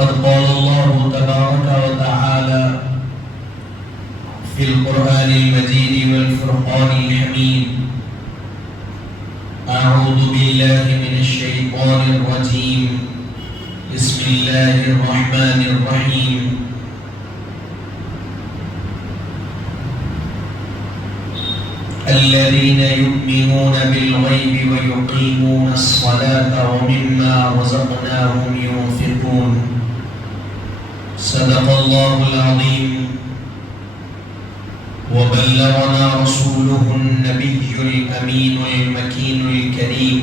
وقد قال الله تبارك وتعالى في القرآن المجيد والفرقان الحميد: أعوذ بالله من الشيطان الرجيم، بسم الله الرحمن الرحيم. الذين يؤمنون بالغيب ويقيمون الصلاة ومما رزقناهم ينفقون. صدق الله العظيم. وبلغنا رسوله النبي الأمين المكين الكريم،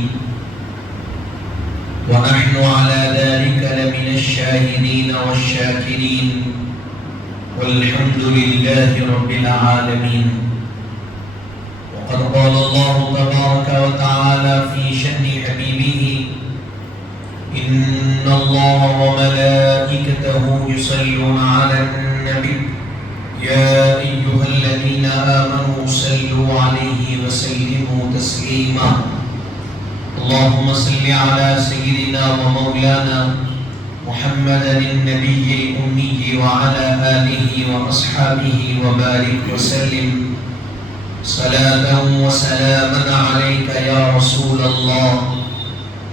ونحن على ذلك لمن الشاهدين والشاكرين، والحمد لله رب العالمين. وقد قال الله تبارك وتعالى في شأن حبيبه: إن الله وملائكته يصلون على النبي يا أيها الذين آمنوا صلوا عليه وسلموا تسليما. اللهم صل على سيدنا ومولانا محمد النبي الأمي وعلى آله وأصحابه وبارك وسلم صلاة وسلاما عليك يا رسول الله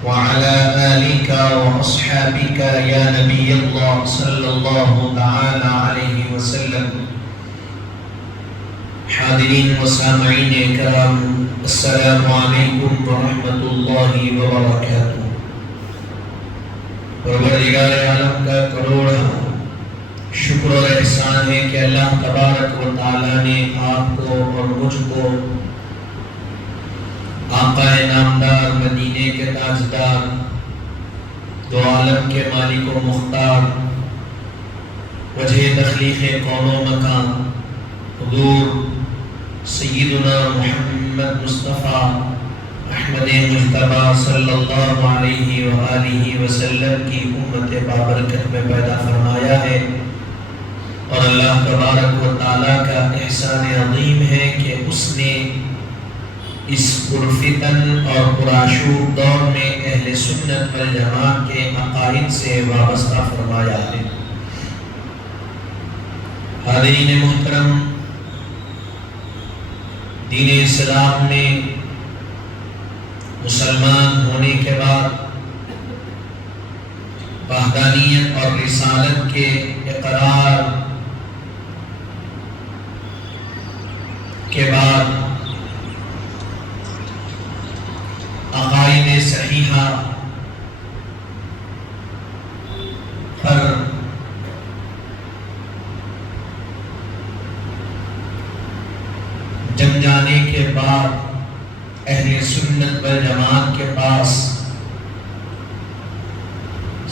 وعلى آلك وأصحابك يا نبي الله صلى الله تعالى عليه وسلم. حاضرین و سامعین کرام، السلام علیکم ورحمۃ اللہ وبرکاتہ. پروردگار عالم کا کروڑ شکر اور احسان ہے کہ اللہ تبارک و تعالی نے آپ کو اور مجھ کو آقا نامدار، مدینے کے تاجدار، دو عالم کے مالک و مختار، وجہ تخلیق کون و مکان حضور سیدنا محمد مصطفیٰ احمد مجتبیٰ صلی اللہ علیہ وآلہ وسلم کی امت بابرکت میں پیدا فرمایا ہے. اور اللہ تبارک و تعالیٰ کا احسان عظیم ہے کہ اس نے اس پرفتن اور پرآشوب دور میں اہل سنت والجماعت کے عقائد سے وابستہ فرمایا ہے. حاضرین محترم، دین اسلام میں مسلمان ہونے کے بعد وحدانیت اور رسالت کے اقرار کے بعد عقائد صحیحہ پر جم جانے کے بعد اہل سنت والجماعت کے پاس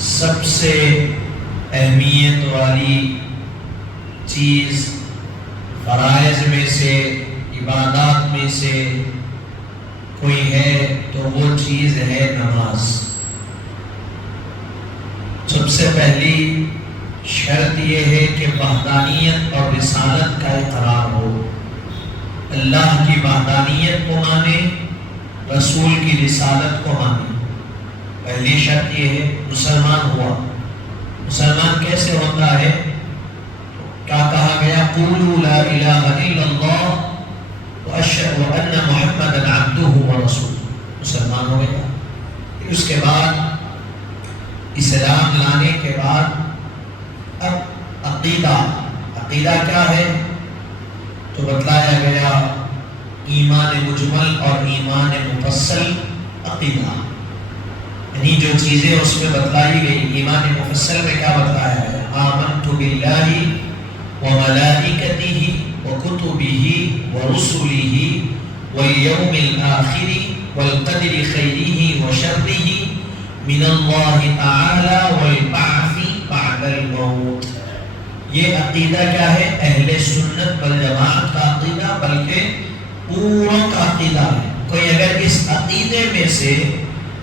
سب سے اہمیت والی چیز فرائض میں سے، عبادات میں سے کوئی ہے تو وہ چیز ہے نماز. سب سے پہلی شرط یہ ہے کہ وحدانیت اور رسالت کا اقرار ہو. اللہ کی وحدانیت کو مانے، رسول کی رسالت کو مانے. پہلی شرط یہ ہے مسلمان ہوا. مسلمان کیسے ہوتا ہے؟ کیا کہا گیا؟ قولوا لا الہ الا اللہ واشہد ان محمدا عبدہ ورسولہ. مسلمان ہو گیا. اس کے بعد اسلام لانے کے بعد اب عقیدہ کیا ہے تو بتلایا گیا ایمان مجمل اور ایمان مفصل. عقیدہ یعنی جو چیزیں اس میں بتلائی گئی. ایمان مفصل میں کیا بتلایا ہے؟ آمنت باللہ وملائکتہ وکتبہ ورسلہ والیوم الآخر والقدر خیرہ وشرہ من اللہ تعالی والبعث بعد الموت. یہ عقیدہ کیا ہے؟ اہل سنت والجماعت کا عقیدہ، بلکہ پوروں کا عقیدہ ہے. کوئی اگر اس عقیدے میں سے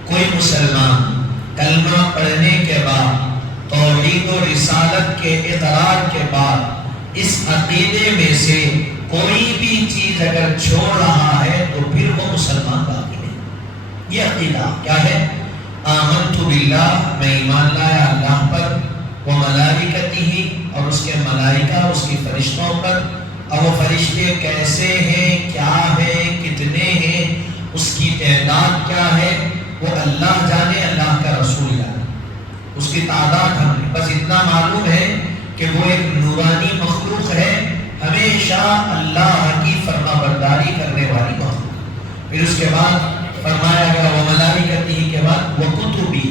کوئی مسلمان کلمہ پڑھنے کے بعد، توحید و رسالت کے اقرار کے بعد اس عقیدے میں سے کوئی بھی چیز اگر چھوڑ رہا ہے تو پھر وہ مسلمان باقی نہیں. یہ عقیدہ کیا ہے؟ آمنت باللہ، میں ایمان لایا اللہ پر، وہ ملائکتہ اور اس کے ملائکہ اس کی فرشتوں پر، اور وہ فرشتے کیسے ہیں، کیا ہیں، کتنے ہیں، اس کی تعداد کیا ہے، وہ اللہ جانے، اللہ کا رسول جانے، اس کی تعداد ہمیں بس اتنا معلوم ہے کہ وہ ایک نورانی مخلوق ہے، ہمیشہ اللہ کی فرما برداری کرنے والی مخلوق۔ پھر اس کے بعد فرمایا گیا وہ ملائکتہ کے بعد وہ کتبی،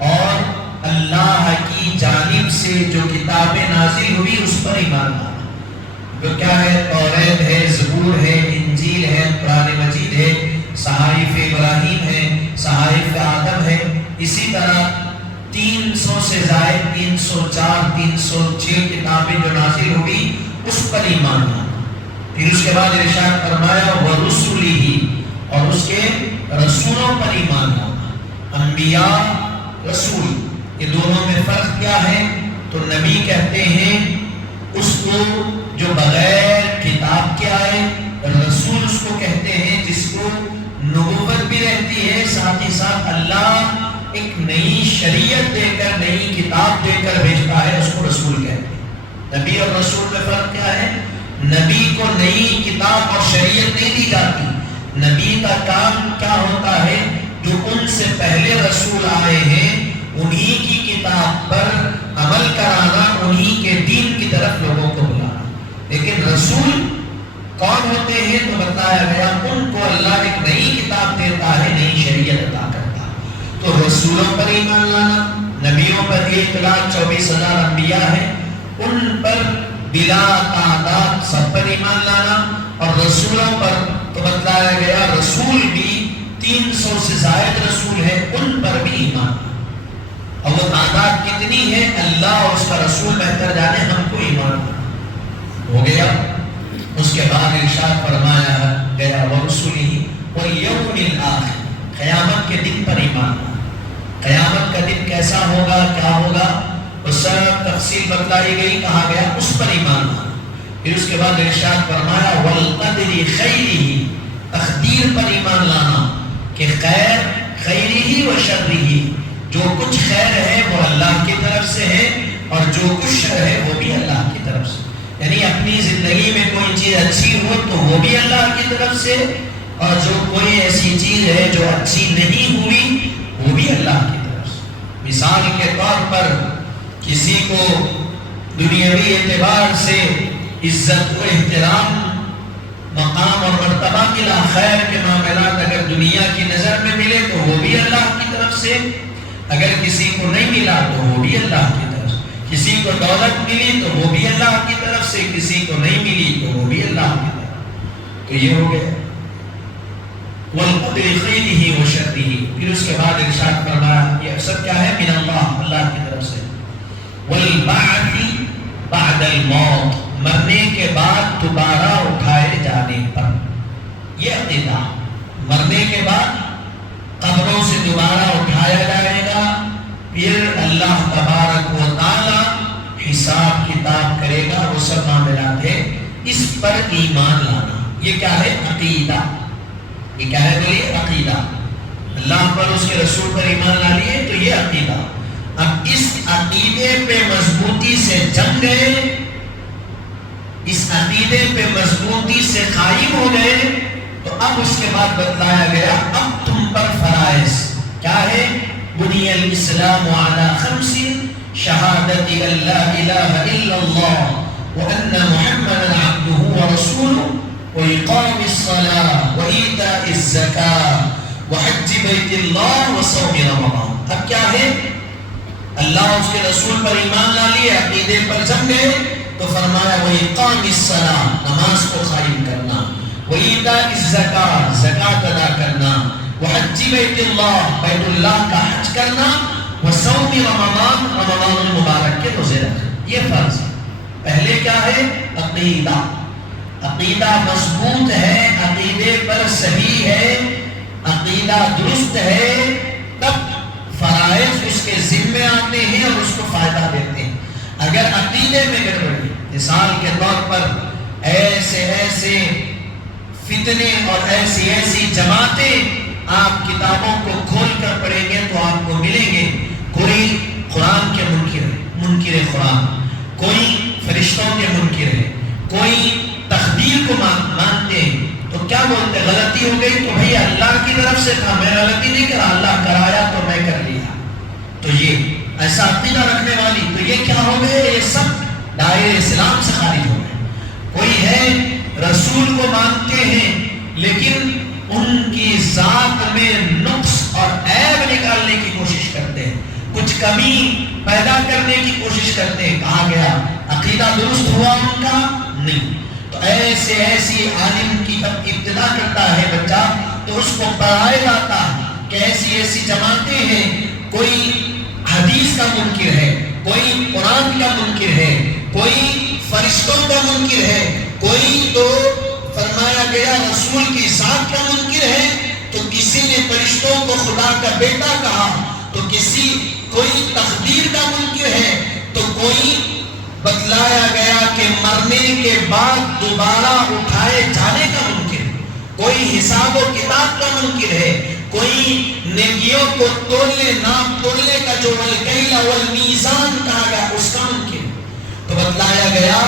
اور اللہ کی جانب سے جو کتابیں نازل ہوئی اس پر ایمان لانا، جو کیا ہے، توریت ہے، زبور ہے، انجیل ہے، قرآن مجید ہے، صحائف ابراہیم ہے، صحائف آدم ہے، اسی طرح 300 سے زائد 304 306 کتابیں جو نازل ہوئی اس پر ایمان لانا۔ پھر اس کے بعد ارشاد فرمایا وَرُسُلِهِ، اور اس کے رسولوں پر ایمان لانا۔ انبیاء، رسول، یہ دونوں میں فرق کیا ہے؟ تو نبی کہتے ہیں اس کو جو بغیر کتاب کے آئے، رسول اس کو کہتے ہیں جس کو نبوت بھی رہتی ہے، ساتھ ہی ساتھ اللہ ایک نئی شریعت دے کر، نئی کتاب دے کر بھیجتا ہے، اس کو رسول کہتے ہیں۔ نبی اور رسول میں فرق کیا ہے؟ نبی کو نئی کتاب اور شریعت نہیں دی جاتی، نبی کا کام کیا ہوتا ہے، جو ان سے پہلے رسول آئے ہیں انہی کی کتاب پر عمل کرانا، انہی کے دین کی طرف لوگوں کو بلانا۔ لیکن رسول کون ہوتے ہیں تو بتایا گیا ان کو اللہ ایک نئی کتاب دیتا ہے، نئی شریعت عطا کرتا ہے۔ تو رسولوں پر ایمان لانا، نبیوں پر 1,24,000 انبیاء ہیں، ان پر بلا تعداد سب پر ایمان لانا، اور رسولوں پر تو بتلایا گیا رسول بھی 300 سے زائد رسول ہیں، ان پر بھی ایمان لانا۔ اور وہ تعداد کتنی ہے اللہ اور اس کا رسول بہتر جانے، ہم کو ایمان لانا ہو گیا۔ اس کے بعد ارشاد فرمایا گیا وَرُسُلِهِ وَالْيَوْمِ الْآخِرِ، قیامت کے دن پر ایمان لانا۔ قیامت کا دن کیسا ہوگا، کیا ہوگا، اس سب تفصیل بتلائی گئی، کہا گیا اس پر ایمان لانا۔ پھر اس کے بعد ارشاد فرمایا وَالْقَدْرِ خَيْرِهِ، تقدیر پر ایمان لانا کہ خیر، خیرہ و شرہ، جو کچھ خیر ہے وہ اللہ کی طرف سے ہے، اور جو کچھ شر ہے وہ بھی اللہ کی طرف سے، یعنی اپنی زندگی میں کوئی چیز اچھی ہو تو وہ بھی اللہ کی طرف سے، اور جو کوئی ایسی چیز ہے جو اچھی نہیں ہوئی وہ بھی اللہ کی طرف سے۔ مثال کے طور پر کسی کو دنیاوی اعتبار سے عزت و احترام، مقام اور مرتبہ ملا، خیر کے معاملات اگر دنیا کی نظر میں ملے تو وہ بھی اللہ کی طرف سے، اگر کسی کو نہیں ملا تو وہ بھی اللہ کی طرف سے، کسی کو دولت ملی تو وہ بھی اللہ کی طرف سے، کسی کو نہیں ملی تو وہ بھی اللہ کی طرف۔ تو یہ ہو گیا وَالْقَدْرِ خَيْرِهِ وَشَرِّهِ۔ پھر اس کے بعد ارشاد فرمایا یہ سب کیا ہے، من اللہ، اللہ کی طرف سے۔ وَالْبَعْثِ بَعْدَ الْمَوْتِ، مرنے کے بعد دوبارہ اٹھائے جانے پر، یہ عقیدہ، مرنے کے بعد قبروں سے دوبارہ اٹھایا جائے گا، پھر اللہ تبارک و تعالی حساب کتاب کرے گا، وہ سب معاملات ہے، اس پر ایمان لانا۔ یہ کیا ہے، عقیدہ۔ یہ کیا ہے، بولیے، عقیدہ۔ اللہ پر، اس کے رسول پر ایمان لا لیے تو یہ عقیدہ۔ اب اس عقیدے پہ مضبوطی سے جم گئے، اس عقیدے پہ مضبوطی سے قائم ہو گئے، تو اب اس کے بعد بتلایا گیا اب تم پر فرائض کیا ہے، بنی الاسلام علی خمس، شہادت لا الہ الا اللہ وان محمدا عبدہ ورسولہ وإقام الصلاة وإيتاء الزکاة وحج بیت اللہ وصوم رمضان۔ اب کیا ہے، اللہ اس کے رسول پر ایمان لا لیے، عقیدے پر جم گئے، تو فرمایا وإقام الصلاة، نماز کو قائم کرنا، وإيتاء الزکاة، زکاة ادا کرنا، وحج بیت اللہ، بیت اللہ کا حج کرنا، وصوم رمضان، رمضان المبارک کے روزے رکھنا۔ یہ فرض ہے۔ پہلے کیا ہے، عقیدہ، عقیدہ مضبوط ہے، عقیدے پر صحیح ہے، عقیدہ درست ہے، تب فرائض اس کے ذمے آتے ہیں اور اس کو فائدہ دیتے ہیں۔ اگر عقیدے میں گڑبڑی، مثال کے طور پر ایسے ایسے فتنے اور ایسی ایسی جماعتیں آپ کتابوں کو کھول کر پڑھیں گے تو آپ کو ملیں گے، کوئی قرآن کے غلطی ہو گئی تو بھئی اللہ کی طرف سے تھا، میں غلطی نہیں کرا، اللہ کرایا تو میں کر لیا. تو یہ ایسا عقیدہ رکھنے والی، تو یہ کیا ہو گئے؟ یہ سب دائرے اسلام سے خارج ہو گئے. کوئی ہے رسول کو مانتے ہیں لیکن ان کی ذات میں نقص اور عیب نکالنے کی کوشش کرتے ہیں، کچھ کمی پیدا کرنے کی کوشش کرتے ہیں. کہا گیا عقیدہ درست ہوا ان کا؟ نہیں. تو ایسی عالم کی جب ابتدا کرتا ہے بچہ تو اس کو پڑھایا جاتا ہے کہ ایسی جماعتیں ہیں، کوئی حدیث کا منکر ہے، کوئی قرآن کا منکر ہے، کوئی فرشتوں کا منکر ہے، کوئی تو فرمایا گیا رسول کی ذات کا منکر ہے. تو کسی نے فرشتوں کو خدا کا بیٹا کہا، تو کوئی تقدیر کا منکر ہے، تو کوئی بتلایا گیا کہ مرنے کے بعد دوبارہ اٹھائے جانے کا منکر ہے، کوئی حساب و کتاب کا منکر ہے، کوئی نیکیوں کو تولنے ناپ تولنے کا جو الکیل والمیزان کہا گیا اس کا منکر ہے. تو بتلایا گیا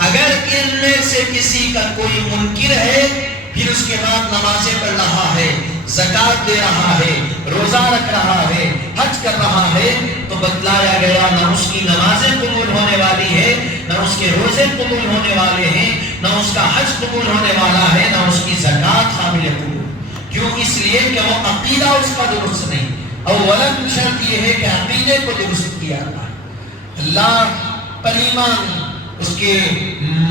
اگر ان میں سے کسی کا کوئی منکر ہے پھر اس کے بعد نمازیں پڑھ رہا ہے، زکوٰۃ دے رہا ہے، روزہ رکھ رہا ہے، حج کر رہا ہے، تو بتلایا گیا نہ اس کی نمازیں قبول ہونے والی ہے، نہ اس کے روزے قبول ہونے والے ہیں، نہ اس کا حج قبول ہونے والا ہے، نہ اس کی زکوٰۃ قابل قبول. کیوں؟ اس لیے کہ وہ عقیدہ اس کا درست نہیں. اولاً شرط یہ ہے کہ عقیدے کو درست کیا جائے. اللہ پر ایمان، اس کے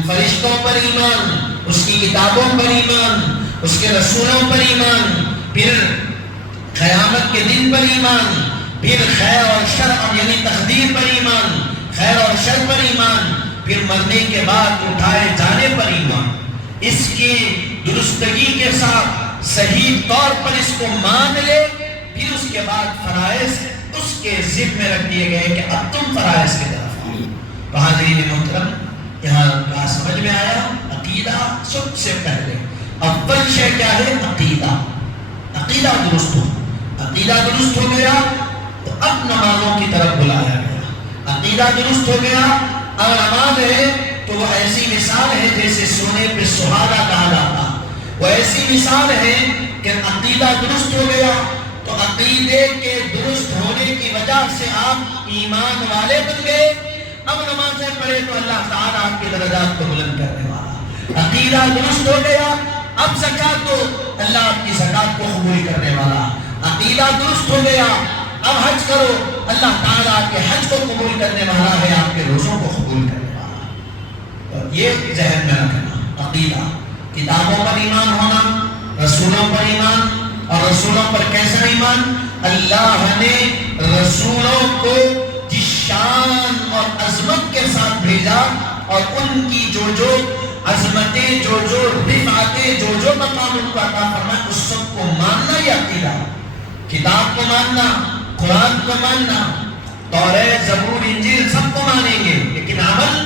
فرشتوں پر ایمان، اس کی کتابوں پر ایمان، اس کے رسولوں پر ایمان، پھر قیامت کے دن پر ایمان، پھر خیر اور شر یعنی تقدیر پر ایمان، خیر اور شر پر ایمان، پھر مرنے کے بعد اٹھائے جانے پر ایمان. اس کی درستگی کے ساتھ صحیح طور پر اس کو مان لے، پھر اس کے بعد فرائض اس کے ذمہ رکھ دیے گئے کہ اب تم فرائض کی طرف آؤ. تو حاضرین محترم، یہاں کا سمجھ میں آیا عقیدہ سب سے پہلے اول شے کیا ہے؟ عقیدہ. عقیدہ درست ہو، عقیدہ درست ہو گیا تو اب نمازوں کی طرف بلایا گیا. عقیدہ درست ہو گیا اور نماز ہے تو وہ ایسی مثال ہے جیسے سونے پہ سہاگا کہا جاتا. وہ ایسی مثال ہے کہ عقیدہ درست ہو گیا تو عقیدے کے درست ہونے کی وجہ سے آپ ایمان والے بن گئے. اب نمازیں پڑھے تو اللہ تعالیٰ آپ کے درجات کو بلند کرنے والا. عقیدہ درست ہو گیا اب زکوٰۃ تو اللہ آپ کی زکوٰۃ کو قبول کرنے والا. عقیدہ درست ہو گیا اب حج کرو، اللہ تعالیٰ آپ کے حج کو قبول کرنے والا ہے، آپ کے روزوں کو قبول کرنے والا. یہ ذہن میں رکھنا. عقیدہ، کتابوں پر ایمان ہونا، رسولوں پر ایمان. اور رسولوں پر کیسا ایمان؟ اللہ نے رسولوں کو جس شان اور عظمت کے ساتھ بھیجا اور ان کی جو عظمتیں، جو رفعتیں، جو مقام ان کو عطا فرمایا، اس سب کو ماننا یہ عقیدہ. کتاب کو ماننا، قرآن کو ماننا، توریت، زبور، انجیل سب کو مانیں گے، لیکن عمل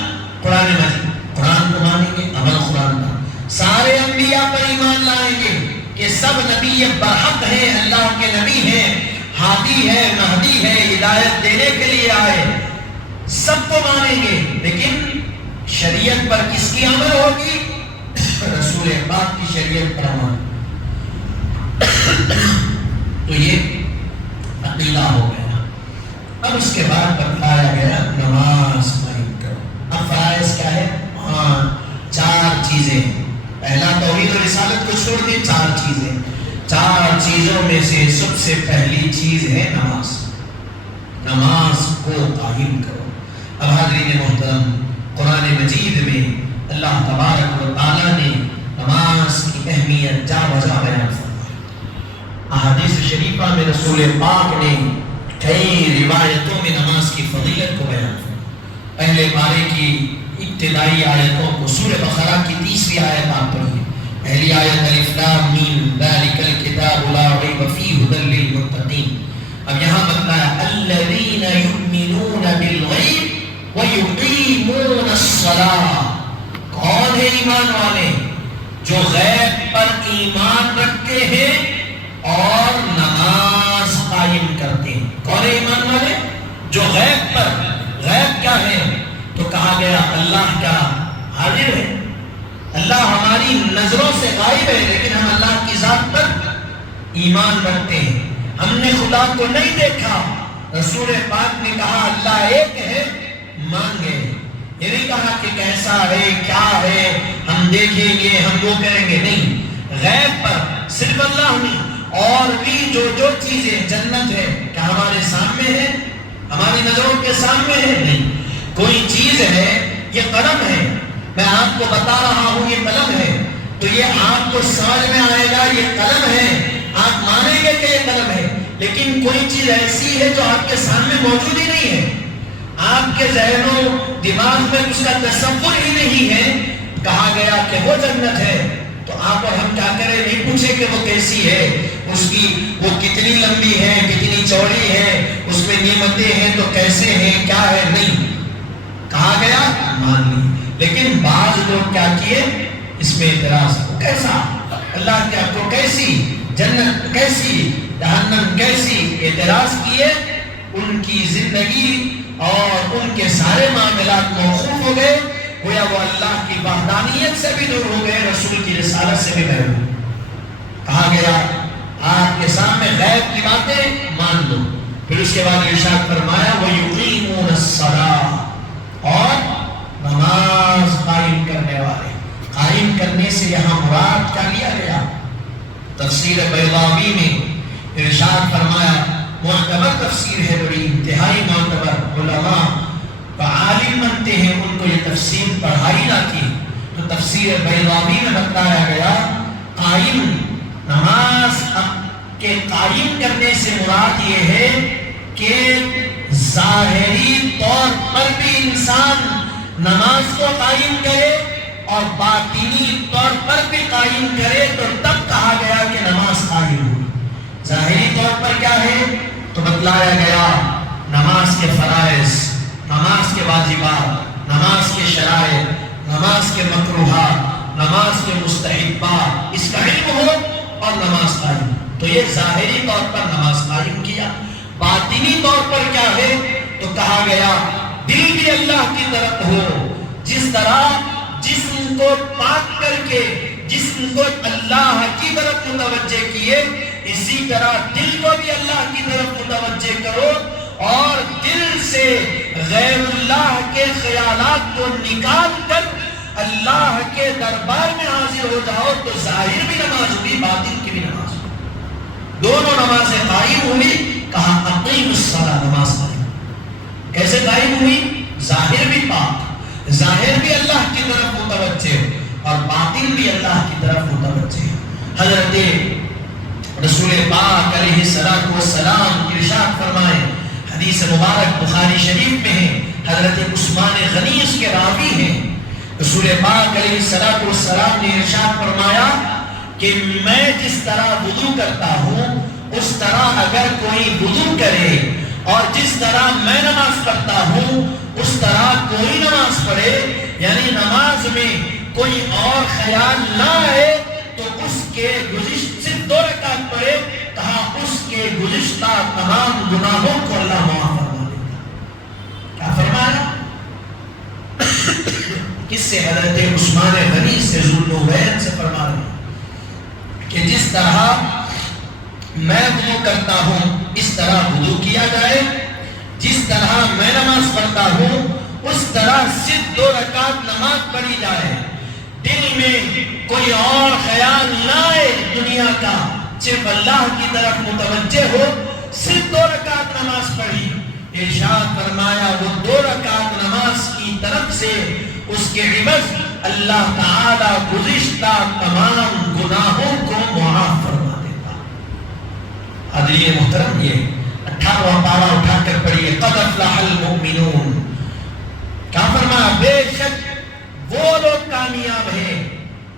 قرآن مجید، قرآن کو مانیں گے، عمل قرآن کا. سارے انبیاء پر ایمان لائیں گے کہ سب نبی برحق ہیں، اللہ کے نبی ہیں، ہادی ہے، مہدی ہے، ہدایت دینے کے لیے آئے. سب کو مانیں گے، لیکن شریعت پر کس کی عمل ہوگی؟ رسول پاک کی شریعت پر عمل. تو یہ عقیدہ ہو گیا. اب اس کے بعد بتایا گیا نماز قائم کرو. اب فرائض کیا ہے؟ 4 چیزیں. پہلا توحید و رسالت کو چھوڑ دیں، 4 چیزیں. 4 چیزوں میں سے سب سے پہلی چیز ہے نماز. نماز کو قائم کرو. اب حاضرین محترم، قرآن مجید میں اللہ تبارک و تعالیٰ نے نماز کی اہمیت جا بجا بیان فرمائی. احادیث شریفہ میں رسول پاک نے کئی روایتوں میں نماز کی فضیلت کو بیان فرمایا. پہلے پارے کی ابتدائی آیتوں کو سورہ بقرہ کی 30ویں آیت آپ پڑھیے. پہلی آیت الف لام میم ذالک الکتاب لا ریب فیہ ھدی للمتقین. اب یہاں بتایا الذین یؤمنون بالغیب وَيُقِيمُونَ الصَّلَاةَ. کون ہے ایمان والے؟ جو غیب پر ایمان رکھتے ہیں اور نماز قائم کرتے ہیں. کون ہے ایمان والے؟ جو غیب پر. غیب کیا ہے؟ تو کہا گیا اللہ کیا حاضر ہے. اللہ ہماری نظروں سے غائب ہے لیکن ہم اللہ کی ذات پر ایمان رکھتے ہیں. ہم نے خدا کو نہیں دیکھا. رسول پاک نے کہا اللہ ایک ہے، مان گئے. یہ نہیں کہا کہ کیسا ہے، کیا ہے، ہم دیکھیں گے، ہم وہ کریں گے. نہیں، غیب پر صرف اللہ نہیں. اور بھی جو چیزیں جنت ہے کیا ہمارے سامنے ہے، ہماری نظروں کے سامنے ہے؟ نہیں. کوئی چیز ہے، یہ قلم ہے، میں آپ کو بتا رہا ہوں یہ قلم ہے، تو یہ آپ کو سمجھ میں آئے گا یہ قلم ہے، آپ مانیں گے کہ یہ قلم ہے. لیکن کوئی چیز ایسی ہے جو آپ کے سامنے موجود ہی نہیں ہے، آپ کے ذہن و دماغ میں اس کا تصور ہی نہیں ہے. کہا گیا کہ وہ جنت ہے، تو آپ اور ہم کیا کریں؟ نہیں پوچھیں کہ وہ کیسی ہے، اس کی وہ کتنی لمبی ہے، کتنی چوڑی ہے، اس میں نعمتیں ہیں تو کیسے ہیں، کیا ہے. نہیں، کہا گیا مان لی. لیکن بعض لوگ کیا کیے؟ اس میں اعتراض. کیسا اللہ کے آپ کو کیسی جنت، کیسی جہنم، کیسی؟ اعتراض کیے. ان کی زندگی اور ان کے سارے معاملات موقوف ہو گئے. گویا وہ اللہ کی وحدانیت سے بھی دور ہو گئے، رسول کی رسالت سے بھی محروم. کہا گیا آپ کے سامنے غیب کی باتیں مان لو. پھر اس کے بعد ارشاد فرمایا وَيُقِيمُونَ الصَّلَاةَ، اور نماز قائم کرنے والے. قائم کرنے سے یہاں مراد کیا لیا گیا؟ تفسیر بیضاوی میں ارشاد فرمایا، معتبر تفسیر ہے، بڑی انتہائی معتبر، علماء عالم بنتے ہیں، ان کو یہ تفسیر پڑھائی جاتی ہے. تو تفسیر بیضاوی میں بتایا گیا قائم، نماز کے قائم کرنے سے مراد یہ ہے کہ ظاہری طور پر بھی انسان نماز کو قائم کرے اور باطنی طور پر بھی قائم کرے، تو تب کہا گیا کہ نماز قائم ہوئی. ظاہری طور پر کیا ہے تو بتلایا گیا نماز کے فرائض، نماز کے واجبات، نماز کے شرائط، نماز کے مکروہات، نماز کے مستحبات، اس کا علم ہو اور نماز قائم. تو یہ ظاہری طور پر نماز قائم کیا. باطنی طور پر کیا ہے تو کہا گیا دل بھی اللہ کی طرف ہو. جس طرح جسم کو پاک کر کے جسم کو اللہ کی طرف متوجہ کیے، اسی طرح دل کو بھی اللہ کی طرف متوجہ کرو اور دل سے غیر اللہ کے خیالات کو نکال کر اللہ کے دربار میں حاضر ہو جاؤ. تو ظاہر بھی نماز ہوئی، باطن کی بھی نماز ہوئی، دونوں نمازیں قائم ہوئی. کہا اقیم الصلاۃ، نماز قائم. کیسے قائم ہوئی؟ ظاہر بھی پاک، ظاہر بھی اللہ کی طرف متوجہ اور باطن بھی اللہ کی طرف متوجہ. حضرت رسول پاک علیہ السلام ارشاد فرمائے، حدیث مبارک بخاری شریف میں ہے، حضرت عثمان غنی اس کے راوی ہیں. رسول پاک علیہ السلام نے ارشاد فرمایا کہ میں جس طرح وضو کرتا ہوں اس طرح اگر کوئی وضو کرے، اور جس طرح میں نماز پڑھتا ہوں اس طرح کوئی نماز پڑھے، یعنی نماز میں کوئی اور خیال نہ آئے، تو اس کے گزشتہ صرف 2 رکعت پڑھے. کہا اس کے گزشتہ تمام گناہوں کو اللہ معاف فرما دیتا. کیا فرمایا؟ کس سے؟ حضرت عثمان غنی سے ذوالنورین سے فرما رہے ہیں کہ جس طرح میں وضو کرتا ہوں اس طرح وضو کیا جائے، جس طرح میں نماز پڑھتا ہوں اس طرح صرف 2 رکعت نماز پڑھی جائے. دل میں کوئی اور خیال نہ آئے دنیا کا، صرف اللہ کی طرف متوجہ ہو، صرف 2 رکعت نماز پڑھی. ارشاد فرمایا وہ 2 رکعت نماز کی طرف سے اس کے عوض اللہ تعالی گزشتہ تمام گناہوں کو معاف فرما دیتا. حضرین محترم، یہ 18واں پارہ اٹھا کر پڑھیے. قد افلح المؤمنون. کیا فرمایا؟ بے شک وہ لوگ کامیاب ہیں.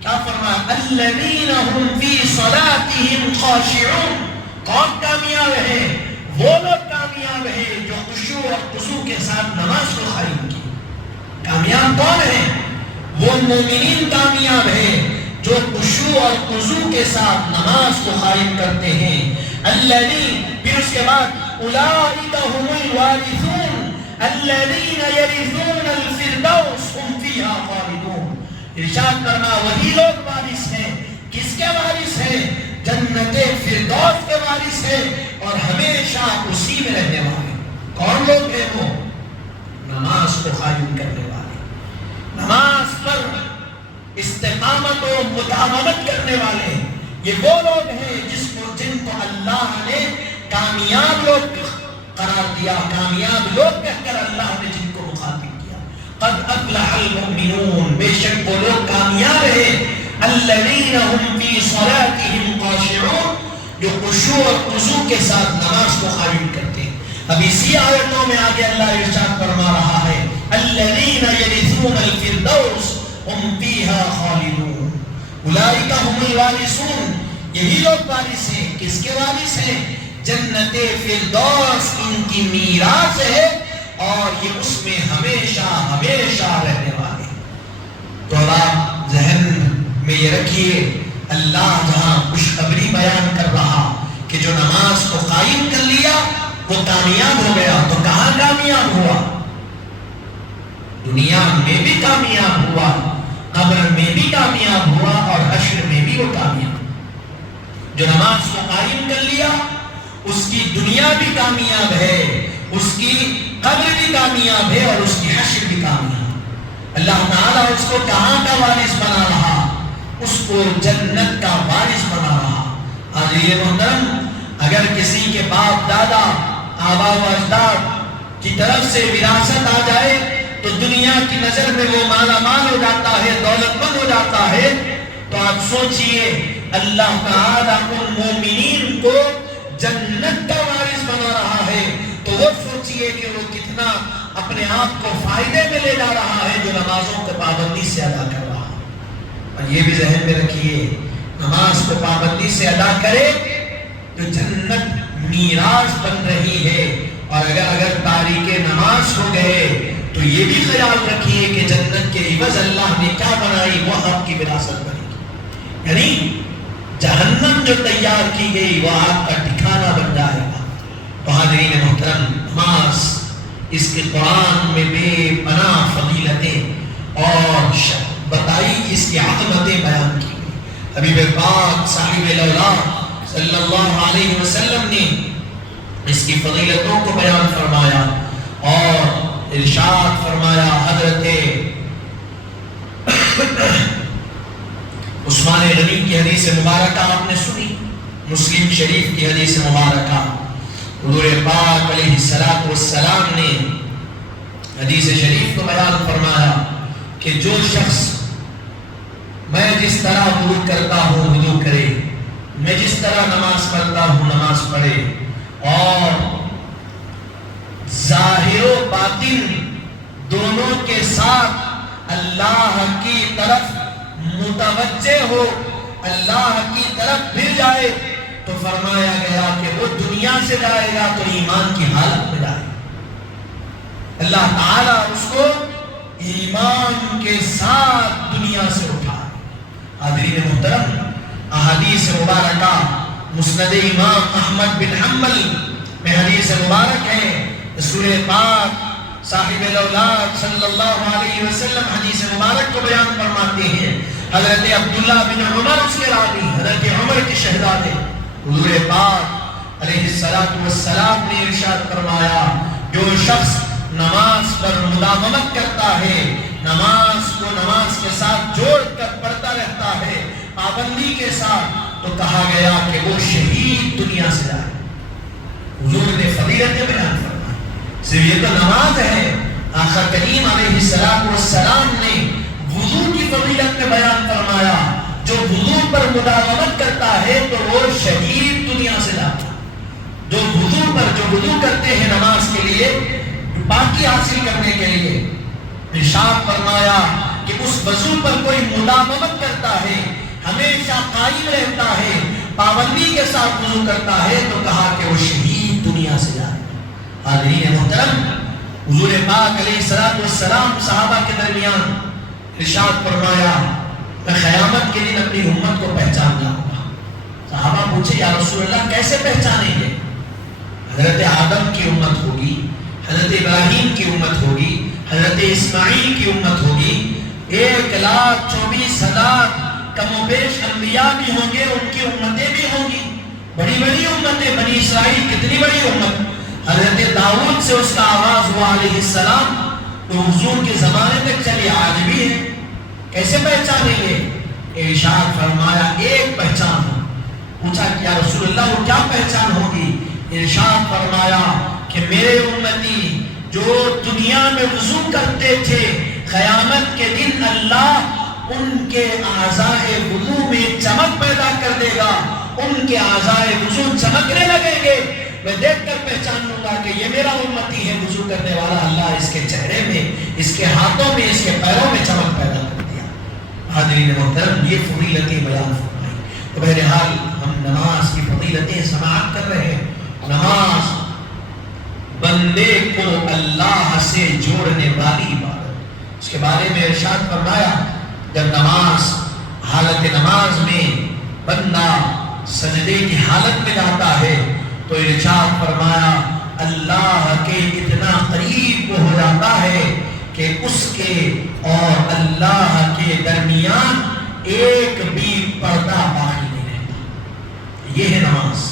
کیا فرمایا؟ الذین هم فی صلاتهم خاشعون. کون کامیاب ہیں؟ وہ لوگ کامیاب ہیں جو خشوع اور خضوع کے ساتھ نماز کو قائم کی. کامیاب کون ہیں؟ وہ مومنین کامیاب ہیں جو خشوع اور خضوع کے ساتھ نماز کو قائم کرتے ہیں. الذین، پھر اس کے بعد اولئک هم الوارثون الذین یرثون الفردوس هم فیہا خالدون. ارشاد کرنا وہی لوگ وارث ہیں. کس کے وارث ہیں؟ جنت فردوس کے وارث ہیں اور ہمیشہ اسی میں رہنے والے۔ کون لوگ ہیں وہ؟ نماز کو قائم کرنے والے، نماز پر استقامت و مداومت کرنے والے۔ یہ وہ لوگ ہیں جن کو اللہ نے کامیاب لوگ قرار دیا، کامیاب لوگ کہہ کر اللہ نے جن کو مخاطب کیا۔ قد افلح المؤمنون، بے شک وہ لوگ کامیاب ہیں، الذین هم فی صلاتهم خاشعون، جو خشوع اور خضوع کے ساتھ نماز کو قائم کرتے ہیں۔ اب اسی آیتوں میں آگے اللہ ارشاد فرما رہا ہے الذین یرثون الفردوس هم فیها خالدون، اولئک هم الوارثون، یہی لوگ وارث ہیں۔ کس کے وارث ہیں؟ جنت فردوس ان کی میراث ہے اور یہ اس میں ہمیشہ ہمیشہ رہنے والے۔ تو اب آپ ذہن میں یہ رکھیے، اللہ جہاں خوشخبری بیان کر رہا کہ جو نماز کو قائم کر لیا وہ کامیاب ہو گیا، تو کہاں کامیاب ہوا؟ دنیا میں بھی کامیاب ہوا، قبر میں بھی کامیاب ہوا اور حشر میں بھی وہ کامیاب۔ جو نماز کو قائم کر لیا اس کی دنیا بھی کامیاب ہے، اس کی قبر بھی کامیاب ہے اور اس کی حشر بھی کامیاب۔ اللہ تعالیٰ اس کو کہاں کا وارث بنا رہا؟ اس کو جنت کا وارث بنا رہا۔ حاضرین محترم، اگر کسی کے باپ دادا آبا و اجداد کی طرف سے وراثت آ جائے تو دنیا کی نظر میں وہ مالا مال ہو جاتا ہے، دولت مند ہو جاتا ہے، تو آپ سوچئے اللہ تعالیٰ ان مومنین کو جنت کا وارث بنا رہا ہے تو وہ سوچئے کہ وہ کتنا اپنے آپ کو فائدے میں لے جا رہا ہے جو نمازوں کو پابندی سے ادا کر رہا ہے۔ اور یہ بھی ذہن میں رکھیے، نماز کو پابندی سے ادا کرے تو جنت میراث بن رہی ہے، اور اگر تاریک نماز ہو گئے تو یہ بھی خیال رکھیے کہ جنت کے عوض اللہ نے کیا بنائی، وہ آپ کی وراثت بنے گی، یعنی جہنم جو تیار کی گئی وہ آپ کا ٹھکانہ بن جائے گا۔ تو حاضرین محترم، نماز اس کے قرآن میں بے پناہ فضیلتیں اور بتائی، اس کی عظمتیں بیان کی گئی۔ حبیب پاک صاحب الاولاد صلی اللہ علیہ وسلم نے اس کی فضیلتوں کو بیان فرمایا اور ارشاد فرمایا۔ حضرت عثمان غنی کی حدیث مبارکہ آپ نے سنی، مسلم شریف کی حدیث مبارکہ، حضور پاک علیہ السلام نے حدیث شریف کو بیان فرمایا کہ جو شخص میں جس طرح وضو کرتا ہوں وضو کرے، میں جس طرح نماز پڑھتا ہوں نماز پڑھے، اور ظاہر و باطن دونوں کے ساتھ اللہ کی طرف متوجہ ہو، اللہ کی طرف پھر جائے، تو فرمایا گیا کہ وہ دنیا سے جائے گا تو ایمان کی حالت میں جائے گا۔ اللہ تعالیٰ اس کو ایمان کے ساتھ دنیا سے اٹھائے۔ حاضرین محترم، احادیث مبارکہ مسند امام احمد بن حنبل میں حدیث مبارک ہے، رسول پاک صاحب الاولاد صلی اللہ علیہ وسلم حدیث مبارک کو بیان فرماتے ہیں۔ حضرت عبداللہ بن عمر اس کے راوی، حضرت عمر کے شہزادے، حضور پاک علیہ السلام نے ارشاد فرمایا جو شخص نماز پر مداومت کرتا ہے، نماز کو نماز کے ساتھ جوڑ کر پڑھتا رہتا ہے پابندی کے ساتھ، تو کہا گیا کہ وہ شہید دنیا سے جائے۔ حضور نے فضیلتیں بیان فرمائی، صرف یہ تو نماز ہے، آقا کریم علیہ السلام نے وضو کی فضیلت میں بیان فرمایا جو وضو پر مداومت کرتا ہے تو وہ شہید دنیا سے جاتا ہے۔ جو وضو کرتے ہیں نماز کے لیے، پاکی حاصل کرنے کے لیے، ارشاد فرمایا کہ اس وضو پر کوئی مداومت کرتا ہے، ہمیشہ قائم رہتا ہے، پابندی کے ساتھ وضو کرتا ہے، تو کہا کہ وہ شہید دنیا سے جائے۔ حاضرین محترم، حضور پاک علیہ السلام صحابہ کے درمیان ارشاد فرمایا میں قیامت کے دن اپنی امت کو پہچان جاؤں گا۔ صحابہ پوچھے یا رسول اللہ کیسے پہچانیں گے؟ حضرت آدم کی امت ہوگی، حضرت ابراہیم کی امت ہوگی، حضرت اسماعیل کی امت ہوگی، 1,24,000 کم و بیش انبیاء بھی ہوں گے، ان کی امتیں بھی ہوں گی، بڑی بڑی امتیں. بنی اسرائیل کتنی بڑی امت. حضرت داؤد سے اس کا آغاز ہوا علیہ السلام، تو حضور کے زمانے تک چلی، آج بھی ہے. کیسے پہچانیں گے؟ ارشاد فرمایا ایک پہچان ہو. پوچھا کہ یا رسول اللہ وہ کیا پہچان ہوگی؟ ارشاد فرمایا کہ میرے امتی جو دنیا میں وضو کرتے تھے، قیامت کے دن اللہ ان کے اعضائے وضو میں چمک پیدا کر دے گا، ان کے اعضائے وضو چمکنے لگیں گے. میں دیکھ کر پہچان لوں گا کہ یہ میرا امتی ہے وضو کرنے والا. اللہ اس کے چہرے میں، اس کے ہاتھوں میں، اس کے پیروں میں چمک پیدا کر دیا. حاضرین محترم، یہ فضیلتیں بیان فرمائی. تو بہرحال ہم نماز کی فضیلتیں سماعت کر رہے ہیں. نماز بندے کو اللہ سے جوڑنے والی عبادت. اس کے بارے میں ارشاد فرمایا جب نماز، حالت نماز میں بندہ سجدے کی حالت میں جاتا ہے تو ارشاد فرمایا اللہ کے اتنا قریب وہ ہو جاتا ہے کہ اس کے اور اللہ کے درمیان ایک بھی پردہ باقی نہیں رہتا. یہ ہے نماز،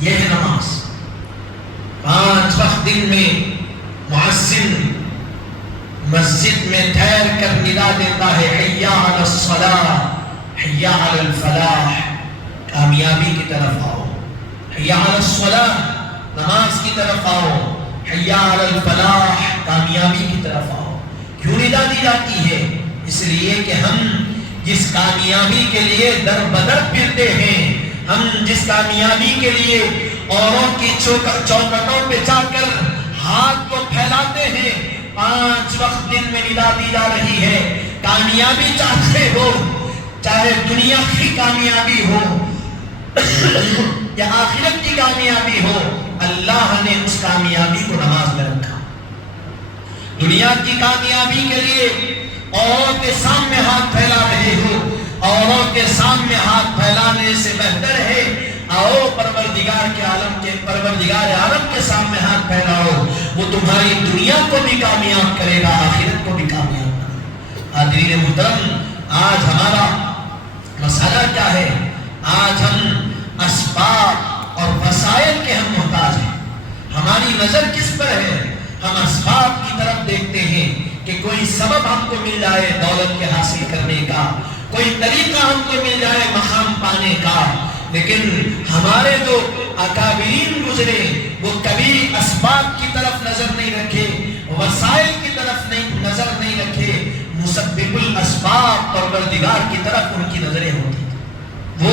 یہ ہے نماز. 5 وقت دن میں مؤذن مسجد میں ٹھہر کر ندا دیتا ہے حی علی الصلاۃ، حی علی الفلاح، کامیابی کی طرف آؤ. حی علی الصلاۃ، نماز کی طرف آؤ. حی علی الفلاح، کامیابی کی طرف آؤ. کیوں ندا دی جاتی ہے؟ اس لیے کہ ہم جس کامیابی کے لیے در بدر پھرتے ہیں، ہم جس کامیابی کے لیے اوروں کی چوکٹوں پہ جا کر ہاتھ کو پھیلاتے ہیں، 5 وقت دن میں ندا دی جا رہی ہے. کامیابی چاہتے ہو، چاہے دنیا کی کامیابی ہو یا آخرت کی کامیابی ہو، اللہ نے اس کامیابی کو نماز میں رکھا. دنیا کی کامیابی کے لیے اوروں کے سامنے ہاتھ پھیلا رہے ہو، اوروں کے سامنے ہاتھ پھیلانے سے بہتر ہے آؤ پروردگار کے عالم کے، پروردگار عالم کے سامنے ہاتھ پھیلاؤ. وہ تمہاری دنیا کو بھی کامیاب کرے گا، آخرت کو بھی کامیاب کرے گا. حاضرین محترم، آج ہمارا مسئلہ کیا ہے؟ آج ہم اسباب اور وسائل کے ہم محتاج ہیں. ہماری نظر کس پر ہے؟ ہم اسباب کی طرف دیکھتے ہیں کہ کوئی سبب ہم کو مل جائے دولت کے حاصل کرنے کا، کوئی طریقہ ہم کو مل جائے مقام پانے کا. لیکن ہمارے جو اکابرین گزرے وہ کبھی اسباب کی طرف نظر نہیں رکھے، وسائل کی طرف نظر نہیں رکھے. مسبب الاسباب پروردگار کی طرف ان کی نظریں ہوتی. وہ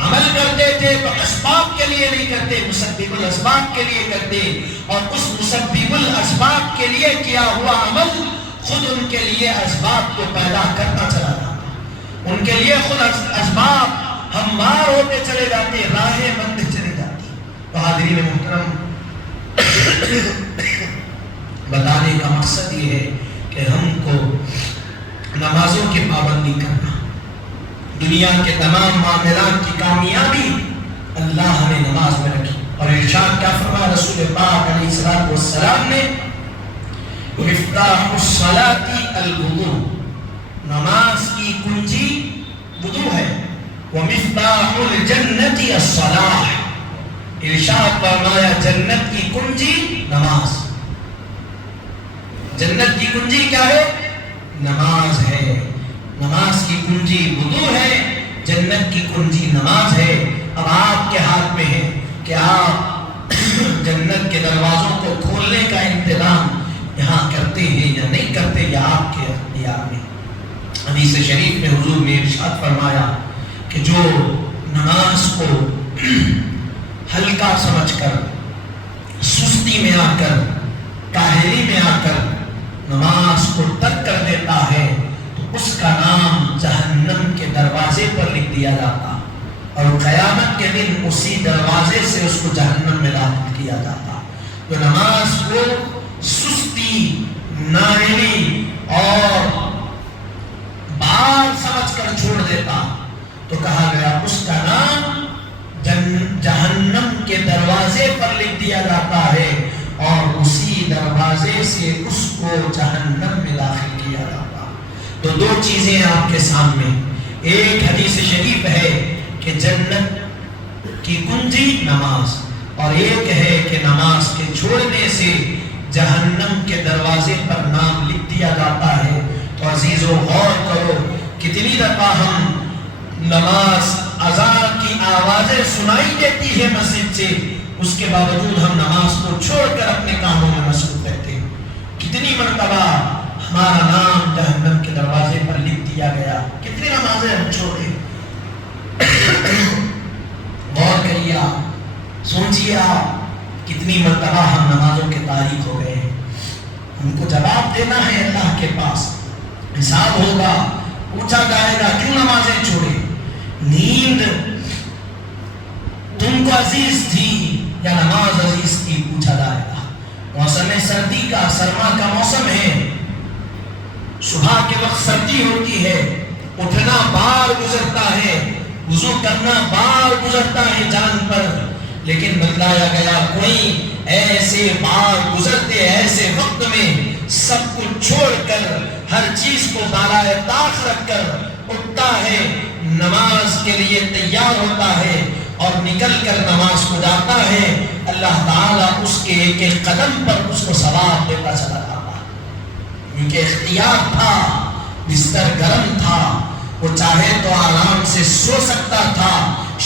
عمل کرتے تھے تو اسباب کے لیے نہیں کرتے، مسبب الاسباب کے لیے کرتے. اور اس مسبب الاسباب کے لیے کیا ہوا عمل خود ان کے لیے اسباب کو پیدا کرتا چلا جاتا. ان کے لیے خود اسباب ہموار ہوتے چلے جاتے، راہیں بنتے چلے جاتی. تو حاضرین محترم، بتانے کا مقصد یہ ہے کہ ہم کو نمازوں کی پابندی کرنا. دنیا کے تمام معاملات کی کامیابی اللہ نے نماز میں رکھی. اور ارشاد کیا فرمایا رسول پاک علیہ الصلوۃ والسلام نے؟ مفتاح الصلاۃ الوضوء، نماز کی کنجی وضو ہے. ومفتاح الجنت الصلاۃ، ارشاد فرمایا جنت کی کنجی نماز. جنت کی کنجی کیا ہے؟ نماز ہے. نماز کی کنجی وضو ہے، جنت کی کنجی نماز ہے. اب آپ کے ہاتھ میں ہے کہ آپ جنت کے دروازوں کو کھولنے کا انتظام یہاں کرتے ہیں یا نہیں کرتے، یا آپ کے اختیار میں. حدیث شریف میں حضور نے ارشاد فرمایا کہ جو نماز کو ہلکا سمجھ کر، سستی میں آ کر، کاہلی میں آ کر نماز کو ترک کر دیتا ہے تو اس کا نام جہنم کے دروازے پر لکھ دیا جاتا، اور قیامت کے دن اسی دروازے سے اس کو جہنم میں داخل کیا جاتا. تو نماز کو سستی، نااہلی اور بار سمجھ کر چھوڑ دیتا تو کہا گیا اس کا نام جہنم کے دروازے پر لکھ دیا جاتا ہے، اور اسی دروازے سے اس کو جہنم میں داخل کیا جاتا. تو دو چیزیں آپ کے سامنے، ایک حدیث شریف ہے کہ جنت کی کنجی نماز، اور ایک ہے کہ نماز کے چھوڑنے سے جہنم کے دروازے پر نام لکھ دیا جاتا ہے۔ تو عزیزو غور کرو، کتنی دفعہ ہم نماز اذان کی آوازیں سنائی دیتی ہے مسجد سے، اس کے باوجود ہم نماز کو چھوڑ کر اپنے کاموں میں مصروف رہتے ہیں۔ کتنی مرتبہ ہمارا نام جہنم کے دروازے پر لکھ دیا گیا، کتنی نمازیں ہم چھوڑے۔ غور کریے آپ، سوچیے آپ، کتنی مرتبہ ہم نمازوں کے تاریک ہو گئے ہیں۔ ہم کو جواب دینا ہے اللہ کے پاس، حساب ہوگا، پوچھا جائے گا کیوں نمازیں چھوڑے۔ نیند تم کو عزیز تھی یا نماز عزیز تھی، پوچھا جائے گا۔ موسم سردی کا، سرما کا موسم ہے، صبح کے وقت سردی ہوتی ہے، اٹھنا بار گزرتا ہے، وضو کرنا بار گزرتا ہے جان پر، لیکن بتلایا گیا کوئی ایسے بار گزرتے ایسے وقت میں سب کچھ چھوڑ کر، ہر چیز کو بالائے طاق رکھ کر اٹھتا ہے، نماز کے لیے تیار ہوتا ہے اور نکل کر نماز کو جاتا ہے، اللہ تعالیٰ اس کے ایک ایک قدم پر اس کو ثواب دیتا چلا جاتا ہے۔ کیونکہ اختیار تھا، بستر گرم تھا، وہ چاہے تو آرام سے سو سکتا تھا،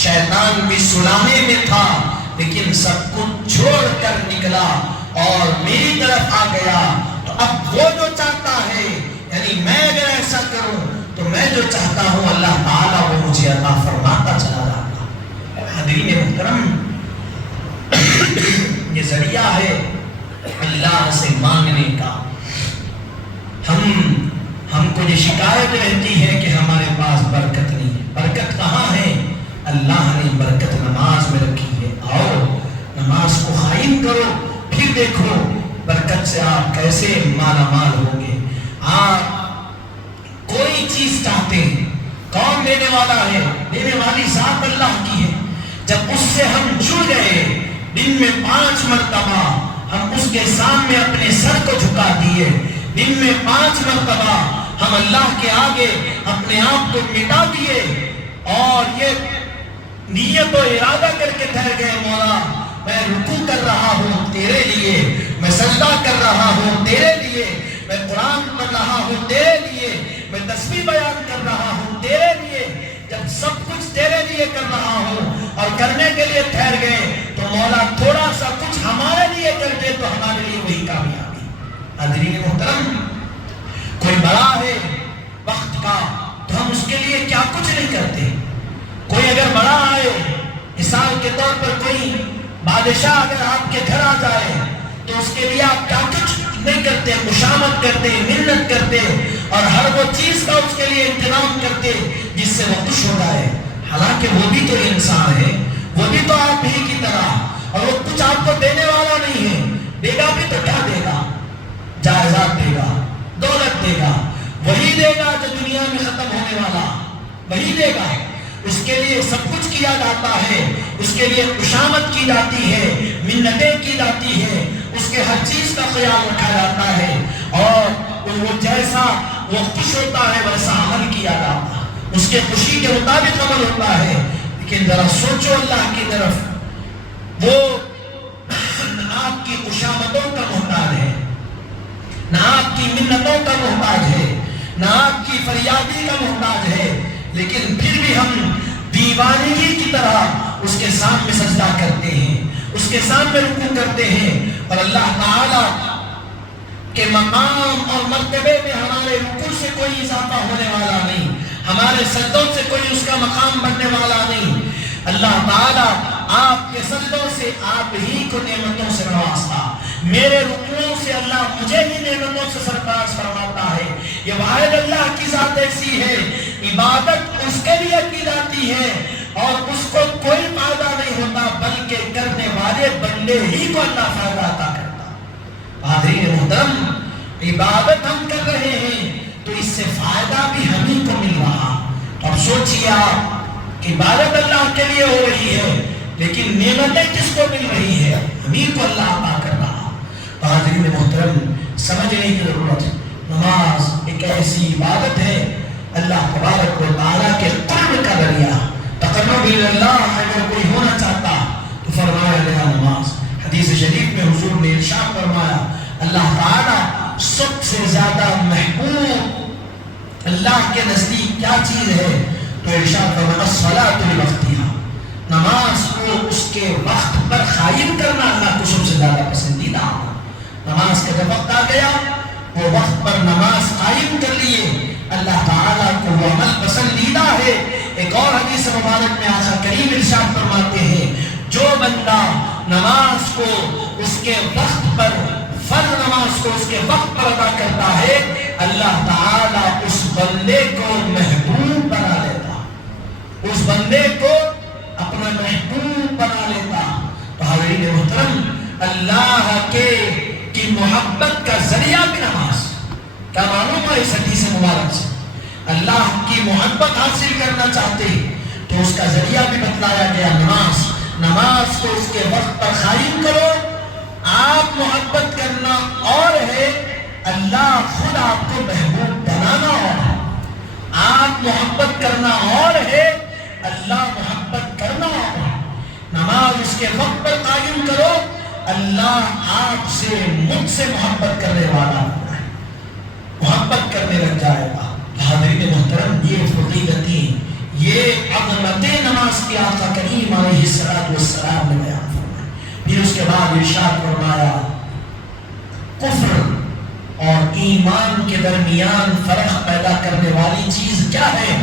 شیطان بھی سلانے میں تھا، لیکن سب کچھ چھوڑ کر نکلا اور میری طرف آ گیا۔ تو اب وہ جو چاہتا ہے، یعنی میں اگر ایسا کروں تو میں جو چاہتا ہوں اللہ تعالیٰ وہ مجھے عطا فرماتا چلا جاتا۔ حاضرین محترم، یہ ذریعہ ہے اللہ سے مانگنے کا۔ ہم کو یہ شکایت رہتی ہے کہ ہمارے پاس برکت نہیں ہے۔ برکت کہاں ہے؟ اللہ نے برکت نماز میں رکھی ہے۔ آؤ نماز کو قائم کرو، پھر دیکھو برکت سے آپ کیسے مالا مال ہوں گے۔ آپ کوئی چیز چاہتے ہیں، کون دینے والا ہے؟ دینے والی ذات اللہ کی ہے۔ جب اس سے ہم جڑ گئے، دن میں 5 مرتبہ ہم اس کے سامنے اپنے سر کو جھکا دیے، دن میں 5 مرتبہ ہم اللہ کے آگے اپنے آپ کو مٹا دیے اور یہ نیت و ارادہ کر کے ٹھہر گئے، مولا میں رکوع کر رہا ہوں تیرے لیے، میں سجدہ کر رہا ہوں تیرے لیے، میں قرآن پڑھ رہا ہوں تیرے لیے، میں تسبیح بیان کر رہا ہوں تیرے لیے۔ جب سب کچھ تیرے لیے کر رہا ہوں اور کرنے کے لیے ٹھہر گئے تو مولا تھوڑا سا کچھ ہمارے لیے کر دے تو ہمارے لیے وہی کامیابی۔ حاضرین محترم، کوئی بڑا ہے وقت کا تو ہم اس کے لیے کیا کچھ نہیں کرتے۔ کوئی اگر بڑا آئے، مثال کے طور پر کوئی بادشاہ اگر آپ کے گھر آ جائے تو اس کے لیے آپ کیا کچھ نہیں کرتے، خوشامد کرتے، منت کرتے اور ہر وہ چیز کا اس کے لیے انتظام کرتے جس سے وہ خوش ہو جائے۔ حالانکہ وہ بھی تو انسان ہے، وہ بھی تو آپ ہی کی طرح، اور وہ کچھ آپ کو دینے والا نہیں ہے۔ دے گا بھی تو کیا دے گا؟ جائیداد دے گا، دولت دے گا، وہی دے گا جو دنیا میں ختم ہونے والا، وہی دے گا۔ اس کے لیے سب کچھ کیا جاتا ہے، اس کے لیے خوشامد کی جاتی ہے، منتیں کی جاتی ہے، اس کے ہر چیز کا خیال رکھا جاتا ہے، اور وہ جیسا وہ خوش ہوتا ہے ویسا عمل کیا جاتا ہے، اس کے خوشی کے مطابق عمل ہوتا ہے۔ لیکن ذرا سوچو اللہ کی طرف، وہ نہ آپ کی خوشامدوں کا محتاج ہے، نہ آپ کی منتوں کا محتاج ہے، نہ آپ کی فریادی کا محتاج ہے، لیکن پھر بھی ہم دیوانگی کی طرح اس کے سامنے سجدہ کرتے ہیں، اس کے سامنے رکوع کرتے ہیں، اور اللہ تعالیٰ کے مقام اور مرتبے میں ہمارے رکوع سے کوئی اضافہ ہونے والا نہیں، ہمارے سجدوں سے کوئی اس کا مقام بننے والا نہیں۔ اللہ تعالیٰ آپ کے سجدوں سے آپ ہی کو نعمتوں سے نوازتا، میرے رکوعوں سے اللہ مجھے ہی نعمتوں سے سرفراز فرماتا ہے۔ یہ واحد اللہ کی ذات ایسی ہے، عبادت اس کے لیے کی جاتی ہے اور اس کو کوئی فائدہ نہیں ہوتا، بلکہ کرنے والے بندے ہی کو اللہ فائدہ عطا کرتا۔ حاضرین محترم، عبادت ہم کر رہے ہیں تو اس سے فائدہ بھی ہم ہی کو مل رہا۔ اب سوچئے آپ کہ عبادت اللہ کے لیے ہو رہی ہے، لیکن نعمتیں کس کو مل رہی ہے؟ ہم ہی کو اللہ عطا کر رہا۔ حاضرین محترم، سمجھنے کی ضرورت ہے، نماز ایک ایسی عبادت ہے اللہ تبارک و تعالیٰ کے قرب کا ذریعہ، تقرب اللہ اگر کوئی ہونا چاہتا تو فرمایا گیا نماز۔ حدیث شریف میں حضور نے ارشاد فرمایا اللہ تعالیٰ سب سے زیادہ محبوب اللہ کے نزدیک کیا چیز ہے؟ تو ارشاد فرمایا الصلاۃ لوقتہا، نماز کو اس کے وقت پر قائم کرنا اللہ کو سب سے زیادہ پسندیدہ۔ نماز کا جب وقت آ گیا وہ وقت پر نماز قائم کر لیے، اللہ تعالیٰ کو وہ عمل پسندیدہ ہے۔ ایک اور حدیث مبارک میں آقا کریم ارشاد فرماتے ہیں جو بندہ نماز کو اس کے وقت پر، فرض نماز کو اس کے وقت پر ادا کرتا ہے، اللہ تعالیٰ اس بندے کو محبوب بنا لیتا، اس بندے کو اپنا محبوب بنا لیتا۔ تو حضرین محترم، اللہ کی محبت کا ذریعہ بھی نماز۔ کیا معلوم ہے اس حدیث مبارک سے؟ اللہ کی محبت حاصل کرنا چاہتے تو اس کا ذریعہ بھی بتلایا گیا نماز۔ نماز کو اس کے وقت پر قائم کرو، آپ محبت کرنا اور ہے اللہ خود آپ کو محبوب بنانا اور آپ محبت کرنا اور ہے اللہ محبت کرنا اور۔ نماز اس کے وقت پر قائم کرو، اللہ آپ سے، مجھ سے محبت کرنے والا ہے، محبت کرنے لگ جائے گا۔ حاضرین محترم، یہ فضیلتیں، یہ عظمتیں نماز کی آقا کریم علیہ السلام نے بیان فرمائی۔ پھر اس کے بعد ارشاد فرمایا کفر اور ایمان کے درمیان فرق پیدا کرنے والی چیز کیا ہے؟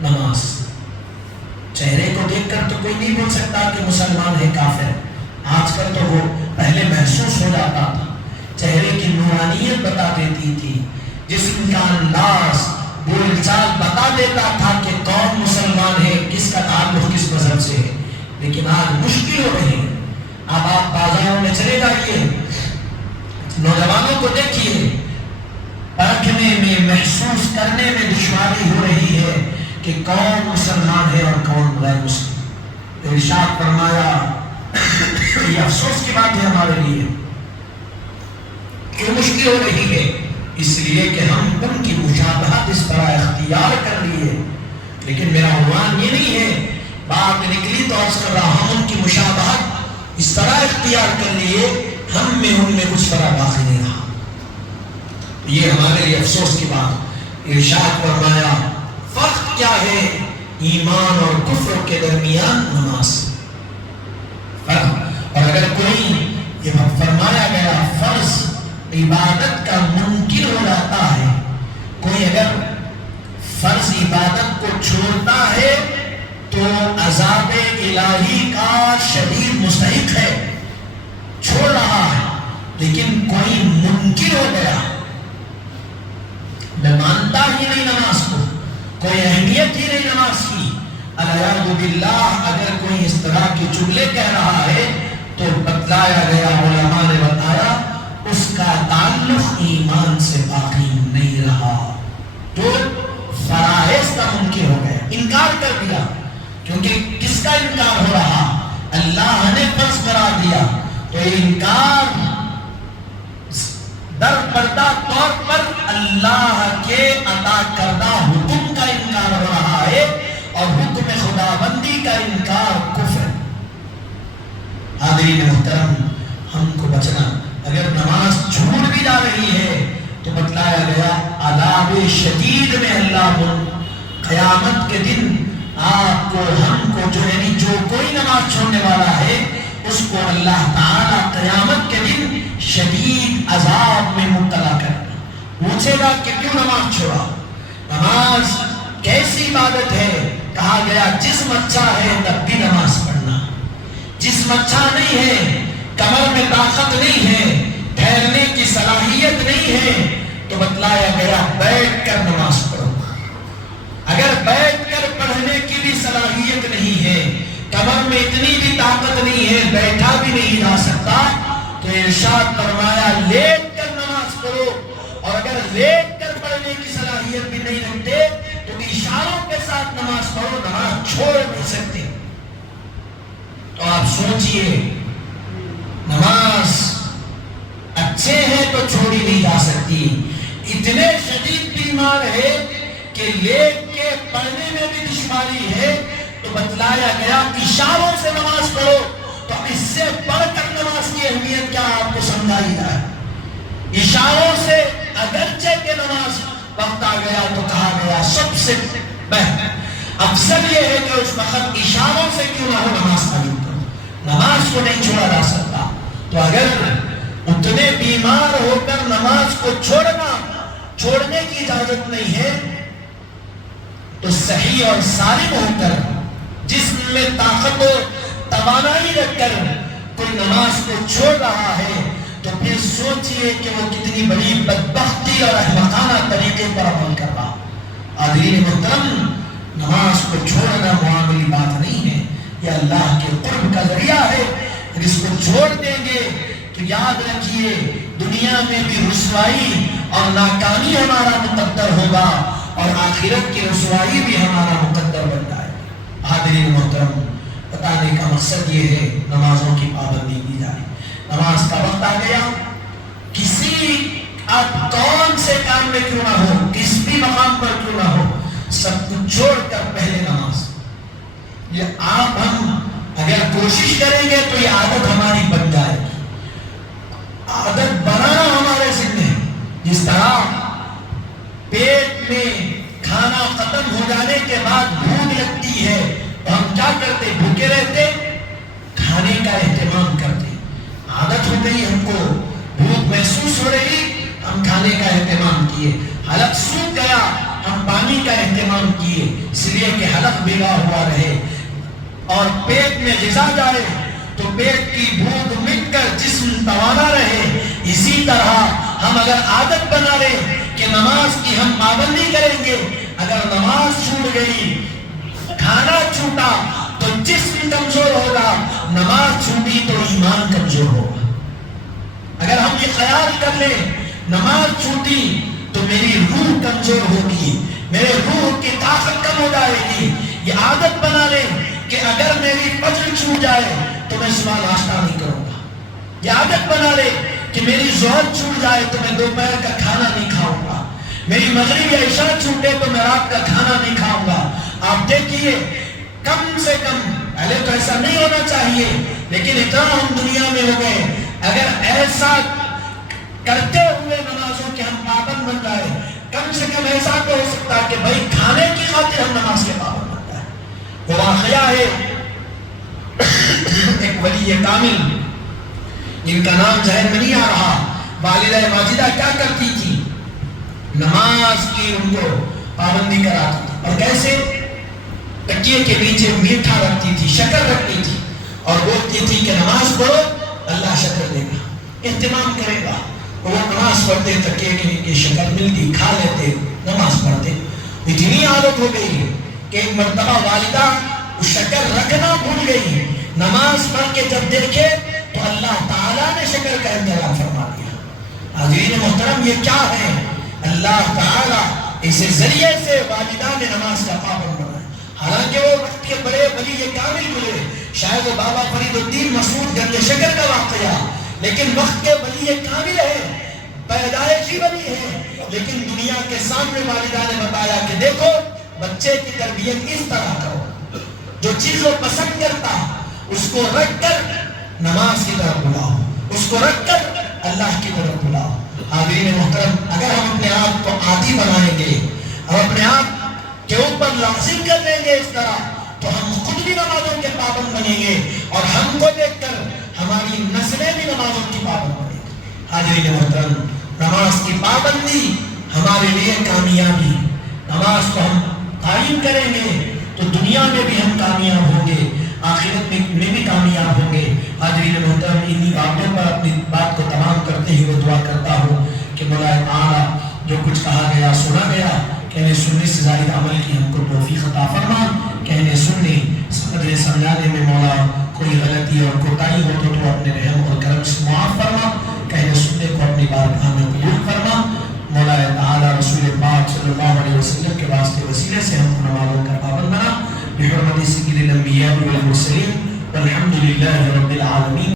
نماز۔ چہرے کو دیکھ کر تو کوئی نہیں بول سکتا کہ مسلمان ہے کافر، آج کل تو وہ پہلے محسوس ہو جاتا تھا، چہرے کی نورانیت بتا دیتی تھی، جسم کا انداز، بول چال بتا دیتا تھا کہ کون مسلمان ہے، کس کا تعلق کس مذہب سے ہے۔ لیکن آج مشکل ہو رہی ہے۔ اب آپ بازاروں میں چلے جائیے، نوجوانوں کو دیکھیے، پرکھنے میں، محسوس کرنے میں دشواری ہو رہی ہے کہ کون مسلمان ہے اور کون غیر مسلم۔ ارشاد فرمایا یہ افسوس کی بات ہے ہمارے لیے، کیوں مشکل ہو رہی ہے؟ اس لیے کہ ہم ان کی مشابہت اس طرح اختیار کر لیے۔ لیکن میرا عنوان یہ نہیں ہے، بات نکلی تو عرض کر رہا ہوں ان کی مشابہت اس طرح اختیار کر لیے ہم میں ان میں کچھ فرق باقی نہیں رہا۔ یہ ہمارے لیے افسوس کی بات۔ ارشاد فرمایا فرق کیا ہے ایمان اور کفر کے درمیان؟ نماز۔ اور اگر کوئی، یہ فرمایا گیا فرض عبادت کا منکر ہو جاتا ہے، کوئی اگر فرض عبادت کو چھوڑتا ہے تو عذاب الہی کا شدید مستحق ہے، چھوڑ رہا ہے۔ لیکن کوئی منکر ہو گیا، میں مانتا ہی نہیں نماز کو، کوئی اہمیت ہی نہیں نماز کی، العیاذ باللہ، اگر کوئی اس طرح کی جملے کہہ رہا ہے تو بتلایا گیا، علماء نے بتایا اس کا تعلق ایمان سے باقی نہیں رہا، تو فرائض کا منکر ہو گیا، انکار کر دیا۔ کیونکہ کس کا انکار ہو رہا؟ اللہ نے فرض قرار دیا، تو یہ انکار در پردہ طور پر اللہ کے عطا کردہ حکم کا انکار ہو رہا ہے، اور حکم خداوندی کا انکار کفر۔ حاضرین محترم، ہم کو بچنا، اگر نماز چھوٹ بھی جا رہی ہے تو بتلایا گیا عذاب شدید میں اللہ قیامت کے دن آپ کو، ہم کو، جو کوئی نماز چھوڑنے والا ہے اس کو اللہ تعالیٰ قیامت کے دن شدید عذاب میں مبتلا کرنا، پوچھے گا کہ کیوں نماز چھوڑا؟ نماز کیسی عبادت ہے؟ کہا گیا جسم اچھا ہے تب بھی نماز پڑھنا، جسم اچھا نہیں ہے، کمر میں طاقت نہیں ہے، ٹھہرنے کی صلاحیت نہیں ہے، تو بتلایا گیا بیٹھ کر نماز پڑھو۔ اگر بیٹھ کر پڑھنے کی بھی صلاحیت نہیں ہے، کمر میں اتنی بھی طاقت نہیں ہے، بیٹھا بھی نہیں جا سکتا، تو ارشاد فرمایا لیٹ کر نماز پڑھو۔ اور اگر لیٹ کر پڑھنے کی صلاحیت بھی نہیں رکھتے تو اشاروں کے ساتھ نماز پڑھو، نماز چھوڑ نہیں سکتے۔ تو آپ سوچئے، نماز اچھے ہیں تو چھوڑی نہیں جا سکتی، اتنے شدید بیمار ہے کہ لیٹ کے پڑھنے میں بھی دشواری ہے، تو بتلایا گیا اشاروں سے نماز پڑھو۔ تو اس سے بڑھ کر نماز کی اہمیت کیا آپ کو سمجھائی جائے؟ اشاروں سے اگرچہ کہ نماز وقت آ گیا تو کہا گیا سب سے بہتر افضل یہ ہے کہ اس وقت اشاروں سے کیوں نہ ہو نماز قائم کرو، نماز کو نہیں چھوڑا جا سکتا۔ تو اگر اتنے بیمار ہو کر نماز کو چھوڑنے کی اجازت نہیں ہے، تو صحیح اور سالم ہو کر جسم میں طاقت و توانائی رکھ کر کوئی نماز کو چھوڑ رہا ہے، تو پھر سوچئے کہ وہ کتنی بڑی بدبختی اور احمقانہ طریقے پر عمل کر رہا۔ حاضرین محترم، نماز کو چھوڑنا معمولی بات نہیں ہے، یہ اللہ کے قرب کا ذریعہ ہے۔ اگر اس کو چھوڑ دیں گے تو یاد رکھیے دنیا میں بھی رسوائی اور ناکامی ہمارا مقدر ہوگا، اور آخرت کی رسوائی بھی ہمارا مقدر بن جائے گا۔ حاضرین محترم، بتانے کا مقصد یہ ہے نمازوں کی پابندی کی جائے۔ نماز کا وقت آ گیا، کسی آپ کون سے کام میں کیوں نہ ہو، کس بھی مقام پر کیوں نہ ہو، سب کچھ چھوڑ کر پہلے نماز۔ یہ آپ ہم اگر کوشش کریں گے تو یہ عادت ہماری بن جائے گی۔ عادت بنانا ہمارے ذمہ ہے۔ جس طرح پیٹ میں کھانا ختم ہو جانے کے بعد بھوک لگتی ہے تو ہم کیا کرتے؟ بھوکے رہتے، کھانے کا اہتمام کرتے۔ عادت ہو گئی، ہم کو بھوک محسوس ہو رہی، ہم کھانے کا اہتمام کیے۔ حلق سوکھ گیا، ہم پانی کا اہتمام کیے، اس لیے کہ حلق بھیگا ہوا رہے۔ اور پیٹ میں غذا جائے تو پیٹ کی بھوک مٹ کر جسم توانا رہے۔ اسی طرح ہم اگر عادت بنا لیں کہ نماز کی ہم پابندی کریں گے، اگر نماز چھوٹ گئی، کھانا چھوٹا تو جسم کمزور ہوگا، نماز چھوٹی تو ایمان کمزور ہوگا۔ اگر ہم یہ خیال کر لیں نماز چھوٹی تو میری روح کمزور ہوگی، میرے روح کی طاقت کم ہو جائے گی، یہ عادت بنا لیں کہ اگر میری فجر چھوٹ جائے تو میں صبح ناشتہ نہیں کروں گا، یہ عادت بنا لیں کہ میری ظہر چھوٹ جائے تو میں دوپہر کا کھانا نہیں کھاؤں گا، میری مغرب یا عشاء چھوٹے تو میں رات کا کھانا نہیں کھاؤں گا۔ آپ دیکھیے کم سے کم، پہلے تو ایسا نہیں ہونا چاہیے لیکن اتنا ہم دنیا میں ہو گئے، اگر ایسا کرتے ہوئے نمازوں کے ہم پابند بن جائے، کم سے کم ایسا تو ہو سکتا ہے کہ بھائی کھانے کی خاطر ہم نماز کے پابند بن جائے۔ وہ واقعہ ہے ایک ولی کامل جن کا نام ذہن میں نہیں آ رہا، والدہ ماجدہ کیا کرتی تھی؟ نماز کی ان کو پابندی کراتی تھی، اور کیسے؟ تکیے کے نیچے میٹھا رکھتی تھی، شکر رکھتی تھی، اور بولتی تھی کہ نماز پڑھو اللہ شکر دے گا، اہتمام کرے گا۔ وہ نماز پڑھتے، تکیے کے نیچے شکر ملتی، کھا لیتے، نماز پڑھتے۔ اتنی عادت ہو گئی کہ ایک مرتبہ والدہ شکر رکھنا بھول گئی، نماز پڑھ کے جب دیکھے تو اللہ تعالیٰ نے شکر کا انتظام فرما دیا۔ حاضرین محترم، یہ کیا ہے؟ اللہ تعالیٰ اس ذریعے سے والدہ نے نماز کا پابند بنایا۔ حالانکہ وہ وقت کے بڑے ولی کامل گزرے، شاید وہ بابا فرید الدین مسعود گنج شکر کا واقعہ، لیکن وقت کے ولی کامل ہے، پیدائشی ولی ہے، لیکن دنیا کے سامنے والدہ نے بتایا کہ دیکھو بچے کی تربیت اس طرح کرو، جو چیز وہ پسند کرتا اس کو رکھ کر نماز کی طرف بلاؤ، اس کو رکھ کر اللہ کی طرف بلاؤ۔ حاضرین محترم، اگر ہم اپنے آپ کو عادی بنائیں گے، ہم اپنے آپ کے اوپر لازم کر لیں گے اس طرح، تو ہم خود بھی نمازوں کے پابند بنیں گے، اور ہم کو دیکھ کر ہماری نسلیں بھی نمازوں کی پابند بنیں گی۔ حاضرین محترم، نماز کی پابندی ہمارے لیے کامیابی، نماز کو ہم قائم کریں گے تو دنیا میں بھی ہم کامیاب ہوں گے، آخرت میں بھی کامیاب ہوں گے۔ حاضرین محترم، انہی باتوں پر اپنی بات کو تمام کرتے ہوئے دعا کرتا ہوں کہ مولا تعالیٰ جو کچھ کہا گیا سنا گیا، کہنے سننے سے زائد عمل کی ہم کو توفیق عطا فرما۔ کہنے سننے قدر سمجھانے میں مولا کوئی غلطی اور کوتاہی ہو تو اپنے رحم اور کرم سے معاف فرما۔ کہنے سننے کو اپنی بارگاہ میں قبول فرما۔ مولا تعالیٰ رسول پاک صلی اللہ علیہ وسلم کے واسطے وسیلے سے ہم کو نمازوں کا پابند بنا، بحرمت سید الانبیاء والمرسلین، والحمد للہ رب العالمین۔